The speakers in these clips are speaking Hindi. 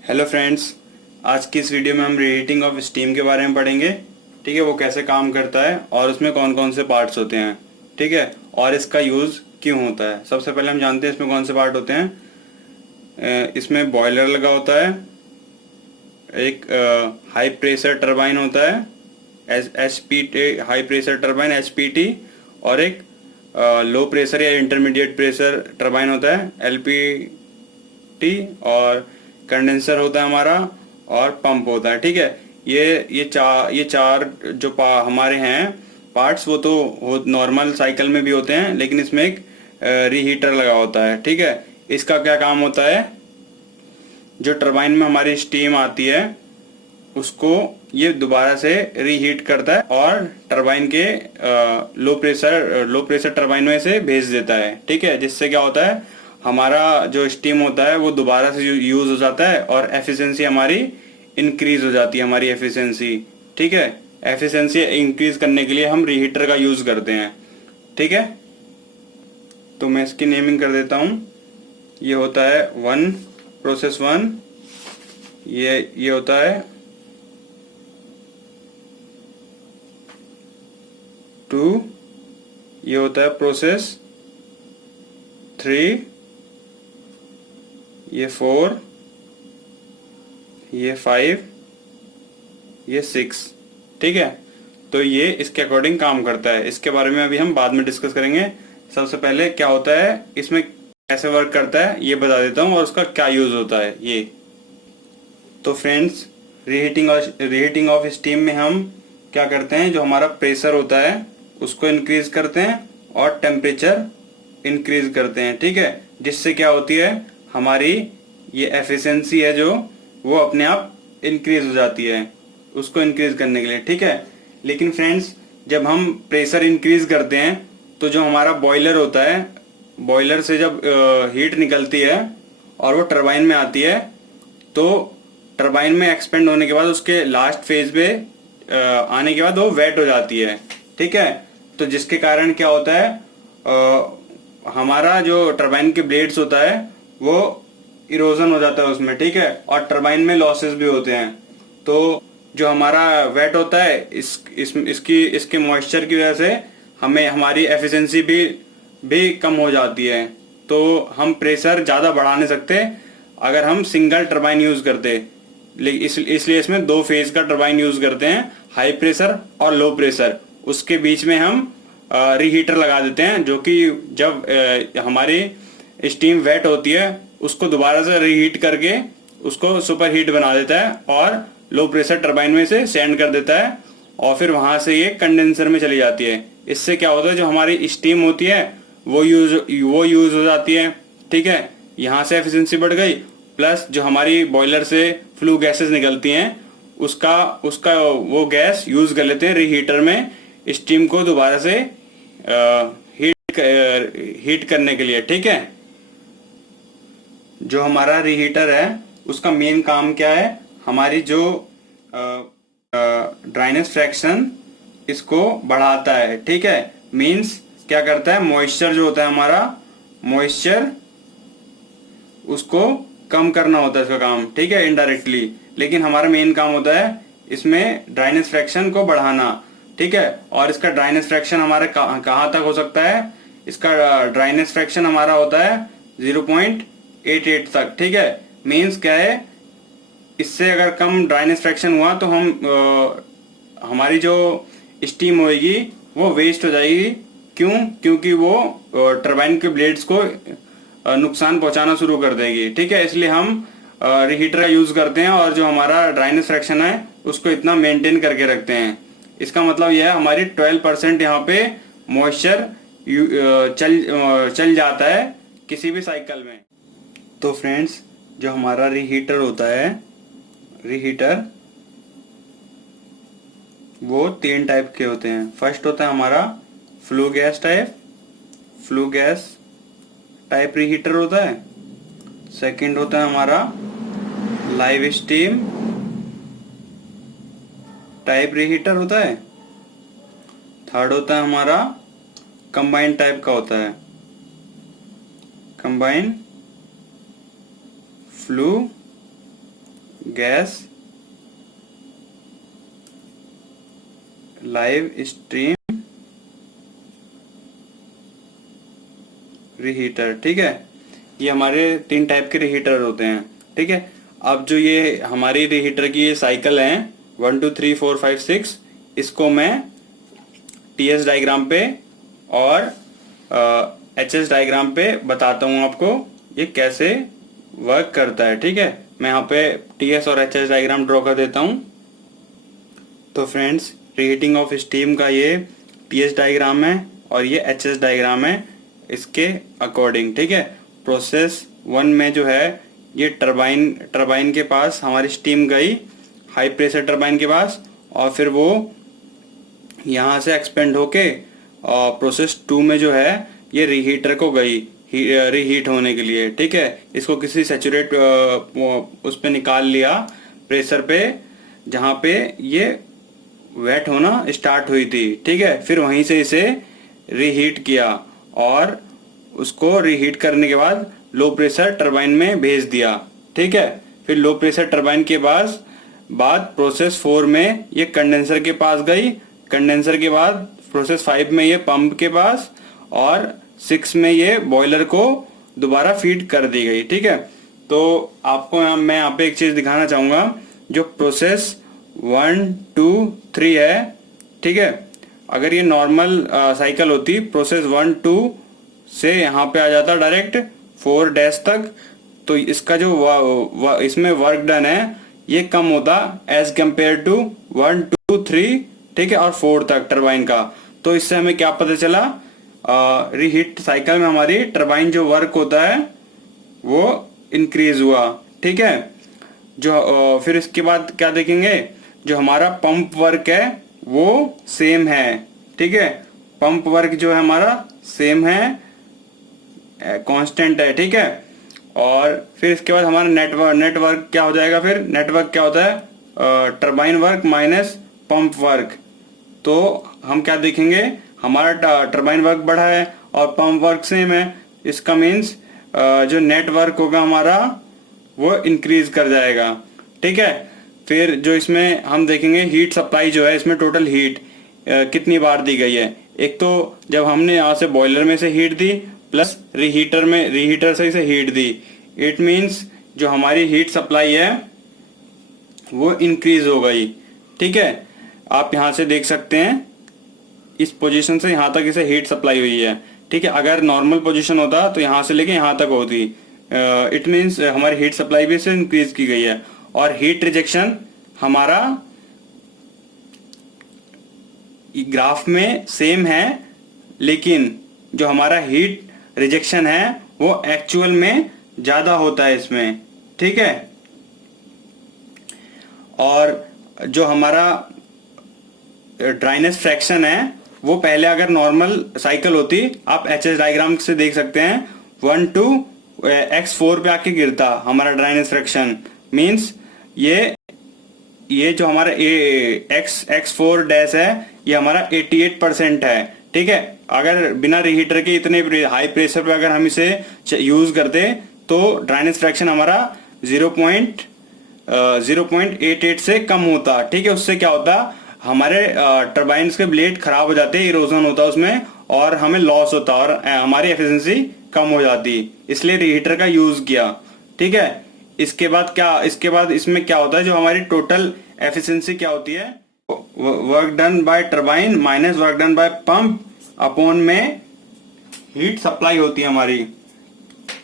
हेलो फ्रेंड्स, आज की इस वीडियो में हम रीहीटिंग ऑफ स्टीम के बारे में पढ़ेंगे। ठीक है, वो कैसे काम करता है और उसमें कौन कौन से पार्ट्स होते हैं। ठीक है, और इसका यूज़ क्यों होता है। सबसे पहले हम जानते हैं इसमें कौन से पार्ट होते हैं। इसमें बॉयलर लगा होता है, एक हाई प्रेशर टरबाइन होता है H P T, high pressure turbine HPT, और एक लो प्रेशर या इंटरमीडिएट प्रेशर टरबाइन होता है LPT, और कंडेंसर होता है हमारा, और पंप होता है। ठीक है, ये चार जो हमारे हैं पार्ट्स, वो तो नॉर्मल साइकिल में भी होते हैं, लेकिन इसमें एक रीहीटर लगा होता है। ठीक है, इसका क्या काम होता है, जो टरबाइन में हमारी स्टीम आती है उसको ये दोबारा से रीहीट करता है और टरबाइन के लो प्रेशर टरबाइन में से भेज देता है। ठीक है, जिससे क्या होता है, हमारा जो स्टीम होता है वो दोबारा से यूज हो जाता है और एफिशिएंसी हमारी इंक्रीज हो जाती है, हमारी एफिशिएंसी। ठीक है, एफिशिएंसी इंक्रीज करने के लिए हम रीहीटर का यूज करते हैं। ठीक है, तो मैं इसकी नेमिंग कर देता हूँ। ये होता है प्रोसेस 1, ये होता है 2, ये होता है प्रोसेस 3, ये 4, ये 5, ये 6। ठीक है, तो ये इसके अकॉर्डिंग काम करता है। इसके बारे में अभी हम बाद में डिस्कस करेंगे। सबसे पहले क्या होता है, इसमें कैसे वर्क करता है ये बता देता हूँ, और उसका क्या यूज होता है ये। तो फ्रेंड्स, रीहीटिंग ऑफ स्टीम में हम क्या करते हैं, जो हमारा प्रेशर होता है उसको इंक्रीज करते हैं और टेम्परेचर इंक्रीज करते हैं। ठीक है, जिससे क्या होती है, हमारी ये एफिशिएंसी है जो वो अपने आप इंक्रीज हो जाती है, उसको इंक्रीज करने के लिए। ठीक है, लेकिन फ्रेंड्स, जब हम प्रेशर इंक्रीज करते हैं तो जो हमारा बॉयलर होता है, बॉयलर से जब हीट निकलती है और वो टरबाइन में आती है, तो टरबाइन में एक्सपेंड होने के बाद उसके लास्ट फेज पे आने के बाद वो वेट हो जाती है। ठीक है, तो जिसके कारण क्या होता है, हमारा जो टरबाइन के ब्लेड्स होता है वो इरोजन हो जाता है उसमें। ठीक है, और टरबाइन में लॉसेस भी होते हैं। तो जो हमारा वेट होता है इसके मॉइस्चर की वजह से हमें हमारी एफिशिएंसी भी कम हो जाती है। तो हम प्रेशर ज़्यादा बढ़ा नहीं सकते अगर हम सिंगल टरबाइन यूज़ करते। इसलिए इसमें 2 फेज का टरबाइन यूज़ करते हैं, हाई प्रेशर और लो प्रेशर। उसके बीच में हम रीहीटर लगा देते हैं, जो कि जब हमारी स्टीम वेट होती है उसको दोबारा से रीहीट करके उसको सुपर हीट बना देता है और लो प्रेशर टरबाइन में से सेंड कर देता है, और फिर वहां से ये कंडेंसर में चली जाती है। इससे क्या होता है, जो हमारी स्टीम होती है वो यूज हो जाती है। ठीक है, यहाँ से एफिशिएंसी बढ़ गई, प्लस जो हमारी बॉयलर से फ्लू गैसेस निकलती हैं उसका वो गैस यूज कर लेते हैं रीहीटर में, स्टीम को दोबारा से हीट करने के लिए। ठीक है, जो हमारा रीहीटर है उसका मेन काम क्या है, हमारी जो ड्राइनेस फ्रैक्शन इसको बढ़ाता है। ठीक है, मींस क्या करता है, मॉइस्चर जो होता है हमारा, मॉइस्चर उसको कम करना होता है इसका काम। ठीक है, इनडायरेक्टली, लेकिन हमारा मेन काम होता है इसमें ड्राइनेस फ्रैक्शन को बढ़ाना। ठीक है, और इसका ड्राइनेस फ्रैक्शन हमारे कहाँ तक हो सकता है, इसका ड्राइनेस फ्रैक्शन हमारा होता है 0.88 तक। ठीक है, मीन्स क्या है, इससे अगर कम ड्राइनेस फ्रैक्शन हुआ तो हमारी जो स्टीम होगी वो वेस्ट हो जाएगी। क्योंकि वो टरबाइन के ब्लेड्स को नुकसान पहुंचाना शुरू कर देगी। ठीक है, इसलिए हम रीहीटर का यूज करते हैं और जो हमारा ड्राइनेस फ्रैक्शन है उसको इतना मेंटेन करके रखते हैं। इसका मतलब यह है, हमारी 12% यहाँ पे मॉइस्चर चल जाता है किसी भी साइकिल में। तो फ्रेंड्स, जो हमारा रीहीटर होता है, रीहीटर वो 3 टाइप के होते हैं। फर्स्ट होता है हमारा फ्लू गैस टाइप रीहीटर होता है। सेकंड होता है हमारा लाइव स्टीम टाइप रीहीटर होता है। थर्ड होता है हमारा कंबाइन टाइप का होता है, combine flue gas live stream reheater. ठीक है, ये हमारे 3 टाइप के रीहीटर होते हैं। ठीक है, अब जो ये हमारी रीहीटर की ये साइकिल है 1 2 3 4 5 6, इसको मैं टीएस डायग्राम पे और एचएस डायग्राम पे बताता हूँ आपको ये कैसे वर्क करता है। ठीक है, मैं यहाँ पे टीएस और एचएस डायग्राम ड्रॉ कर देता हूँ। तो फ्रेंड्स, रीहीटिंग ऑफ स्टीम का ये टीएस डायग्राम है और ये एचएस डायग्राम है इसके अकॉर्डिंग। ठीक है, प्रोसेस 1 में जो है ये टरबाइन के पास हमारी स्टीम गई हाई प्रेशर टरबाइन के पास, और फिर वो यहाँ से एक्सपेंड होके और प्रोसेस 2 में जो है ये रीहीटर को गई रीहीट होने के लिए। ठीक है, इसको किसी सैचुरेट उस पे निकाल लिया प्रेशर पे जहाँ पे ये वेट होना स्टार्ट हुई थी। ठीक है, फिर वहीं से इसे रीहीट किया और उसको रीहीट करने के बाद लो प्रेशर टरबाइन में भेज दिया। ठीक है, फिर लो प्रेशर टरबाइन के बाद प्रोसेस 4 में ये कंडेंसर के पास गई, कंडेंसर के बाद प्रोसेस 5 में ये पंप के पास, और 6 में ये बॉयलर को दोबारा फीड कर दी गई। ठीक है, तो आपको मैं यहाँ पे एक चीज दिखाना चाहूंगा, जो प्रोसेस 1 2 3 है। ठीक है, अगर ये नॉर्मल साइकिल होती, प्रोसेस 1 2 से यहाँ पे आ जाता डायरेक्ट 4 डैश तक, तो इसका जो इसमें वर्क डन है ये कम होता एज कंपेयर टू 1 2 3, ठीक है, और 4 तक टरबाइन का। तो इससे हमें क्या पता चला, रीहीट साइकिल में हमारी टरबाइन जो वर्क होता है वो इंक्रीज हुआ। ठीक है, जो फिर इसके बाद क्या देखेंगे, जो हमारा पंप वर्क है वो सेम है। ठीक है, पंप वर्क जो है हमारा सेम है, कांस्टेंट है। ठीक है, और फिर इसके बाद हमारा नेटवर्क क्या हो जाएगा, फिर नेटवर्क क्या होता है, turbine work minus pump work. तो हम क्या देखेंगे, हमारा टरबाइन वर्क बढ़ा है और पंप वर्क सेम है, इसका मीन्स जो नेटवर्क होगा हमारा वो इंक्रीज कर जाएगा। ठीक है, फिर जो इसमें हम देखेंगे हीट सप्लाई जो है, इसमें टोटल हीट कितनी बार दी गई है। एक तो जब हमने यहाँ से बॉयलर में से हीट दी प्लस रीहीटर से इसे हीट दी, इट मीन्स जो हमारी हीट सप्लाई है वो इंक्रीज हो गई। ठीक है, आप यहाँ से देख सकते हैं इस पोजीशन से यहाँ तक इसे हीट सप्लाई हुई है। ठीक है, अगर नॉर्मल पोजीशन होता तो यहाँ से लेके यहाँ तक होती, इट मीन्स हमारी हीट सप्लाई भी इसे इंक्रीज की गई है। और हीट रिजेक्शन हमारा ग्राफ में सेम है, लेकिन जो हमारा हीट रिजेक्शन है वो एक्चुअल में ज्यादा होता है इसमें। ठीक है, और जो हमारा ड्राइनेस फ्रैक्शन है वो पहले अगर नॉर्मल साइकिल होती, आप एचएस डायग्राम से देख सकते हैं 1 2 x4 पे आके गिरता हमारा ड्राइनेस फ्रैक्शन। मींस ये जो हमारा x4 डैश है ये हमारा 88% है। ठीक है, अगर बिना रीहीटर के इतने हाई प्रेशर पे अगर हम इसे यूज करते तो ड्राइनेस फ्रैक्शन हमारा 0.88 से कम होता। ठीक है, उससे क्या होता, हमारे टरबाइन्स के ब्लेड खराब हो जाते, इरोजन होता उसमें और हमें लॉस होता और हमारी एफिशिएंसी कम हो जाती, इसलिए रीहीटर का यूज किया। ठीक है, इसके बाद इसमें क्या होता है, जो हमारी टोटल एफिशिएंसी क्या होती है, work done by turbine minus work done by pump upon में हीट सप्लाई होती है हमारी।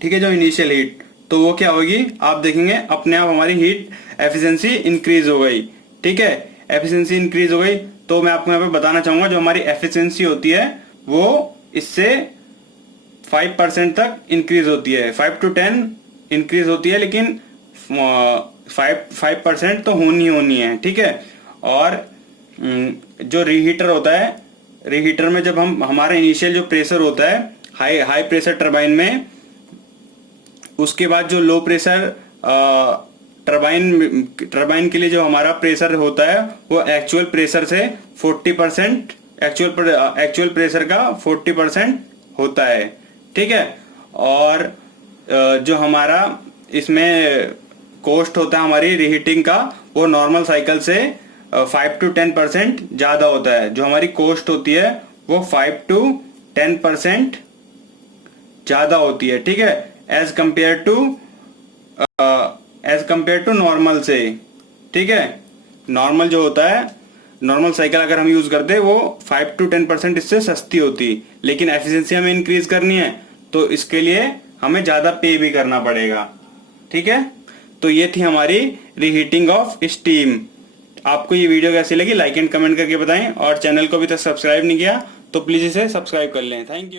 ठीक है, जो इनिशियल हीट, तो वो क्या होगी, आप देखेंगे अपने आप हमारी हीट एफिशिएंसी इंक्रीज हो गई। ठीक है, एफिशिएंसी इंक्रीज हो गई, तो मैं आपको यहाँ पे बताना चाहूंगा जो हमारी एफिशिएंसी होती है वो इससे 5% तक इंक्रीज होती है, 5 to 10 इंक्रीज होती है, लेकिन 5% तो होनी है। ठीक है, और जो रीहीटर होता है, रीहीटर में जब हमारा इनिशियल जो प्रेशर होता है हाई प्रेशर टरबाइन में, उसके बाद जो लो प्रेशर टरबाइन के लिए जो हमारा प्रेशर होता है वो एक्चुअल प्रेशर से 40%, एक्चुअल प्रेशर का 40% होता है। ठीक है, और जो हमारा इसमें कॉस्ट होता है हमारी रीहीटिंग का, वो नॉर्मल साइकिल से 5 to 10% ज़्यादा होता है। जो हमारी कॉस्ट होती है वो 5 to 10% ज़्यादा होती है, ठीक है, एज कंपेयर टू नॉर्मल से। ठीक है, नॉर्मल जो होता है, नॉर्मल साइकिल अगर हम यूज करते हैं वो 5 to 10% इससे सस्ती होती, लेकिन एफिशिएंसी हमें इंक्रीज करनी है तो इसके लिए हमें ज़्यादा पे भी करना पड़ेगा। ठीक है, तो ये थी हमारी रीहीटिंग ऑफ स्टीम। आपको ये वीडियो कैसी लगी लाइक एंड कमेंट करके बताएं, और चैनल को अभी तक सब्सक्राइब नहीं किया तो प्लीज़ इसे सब्सक्राइब कर लें। Thank you.